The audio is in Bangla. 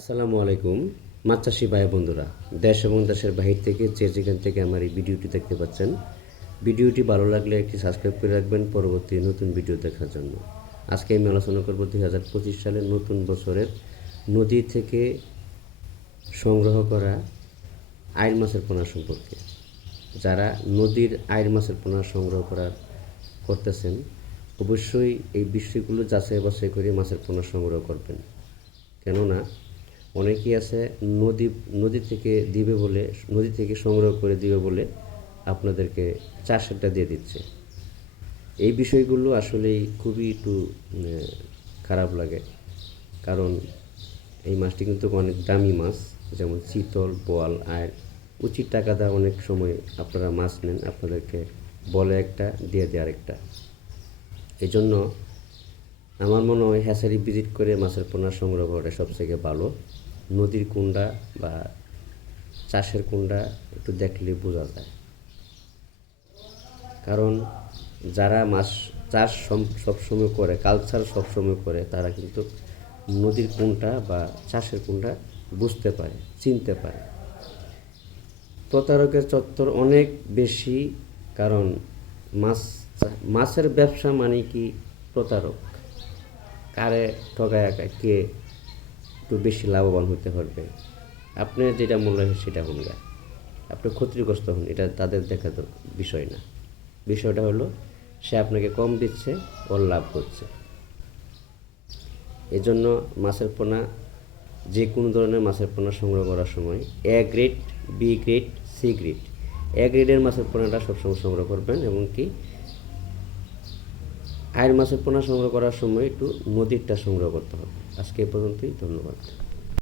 আসসালামু আলাইকুম মাছ চাষি ভাই বন্ধুরা, দেশ এবং দেশের বাহির থেকে যে যেখান থেকে আমার এই ভিডিওটি দেখতে পাচ্ছেন, ভিডিওটি ভালো লাগলে একটি সাবস্ক্রাইব করে রাখবেন পরবর্তী নতুন ভিডিও দেখার জন্য। আজকে আমি আলোচনা করব 2025 সালের নতুন বছরের নদী থেকে সংগ্রহ করা আইড় মাছের পোনা সম্পর্কে। যারা নদীর আইড় মাছের পোনা সংগ্রহ করতেছেন, অবশ্যই এই বিষয়গুলো যাচাই বাছাই করে মাছের পোনা সংগ্রহ করবেন। কেননা অনেকেই আছে নদী থেকে দিবে বলে, নদী থেকে সংগ্রহ করে দিবে বলে আপনাদেরকে চাষেরটা দিয়ে দিচ্ছে। এই বিষয়গুলো আসলেই খুবই একটু খারাপ লাগে, কারণ এই মাছটি কিন্তু অনেক দামি মাছ, যেমন চিতল, বোয়াল, আইড়। উচিত টাকা দেওয়া অনেক সময় আপনারা মাছ নেন, আপনাদেরকে বলে একটা দিয়ে দেয় আরেকটা। এই জন্য আমার মনে হয় হ্যাচারি ভিজিট করে মাছের পোনা সংগ্রহ করাটা সবথেকে ভালো। নদীর কুন্ডা বা চাষের কুন্ডা একটু দেখলে বোঝা যায়, কারণ যারা মাছ চাষ সবসময় করে, কালচার সবসময় করে, তারা কিন্তু নদীর কুন্ডা বা চাষের কুন্ডা বুঝতে পারে, চিনতে পারে। প্রতারকের চত্বর অনেক বেশি, কারণ মাছের ব্যবসা মানে কি প্রতারক। কারে ঠগায় কে একটু বেশি লাভবান হতে পারবে, আপনি যেটা মূল্য সেটা হন গা, আপনি ক্ষতিগ্রস্ত হন, এটা তাদের দেখার বিষয় না। বিষয়টা হলো সে আপনাকে কম দিচ্ছে, ওর লাভ হচ্ছে। এই জন্য মাছের পোনা, যে কোনো ধরনের মাছের পোনা সংগ্রহ করার সময় A grade, B grade, C grade, A গ্রেডের মাছের পোনাটা সবসময় সংগ্রহ করবেন। এবং কি আইড় মাছের পোনা সংগ্রহ করার সময় একটু নদীরটা সংগ্রহ করতে হবে। আজকে এ পর্যন্তই, ধন্যবাদ।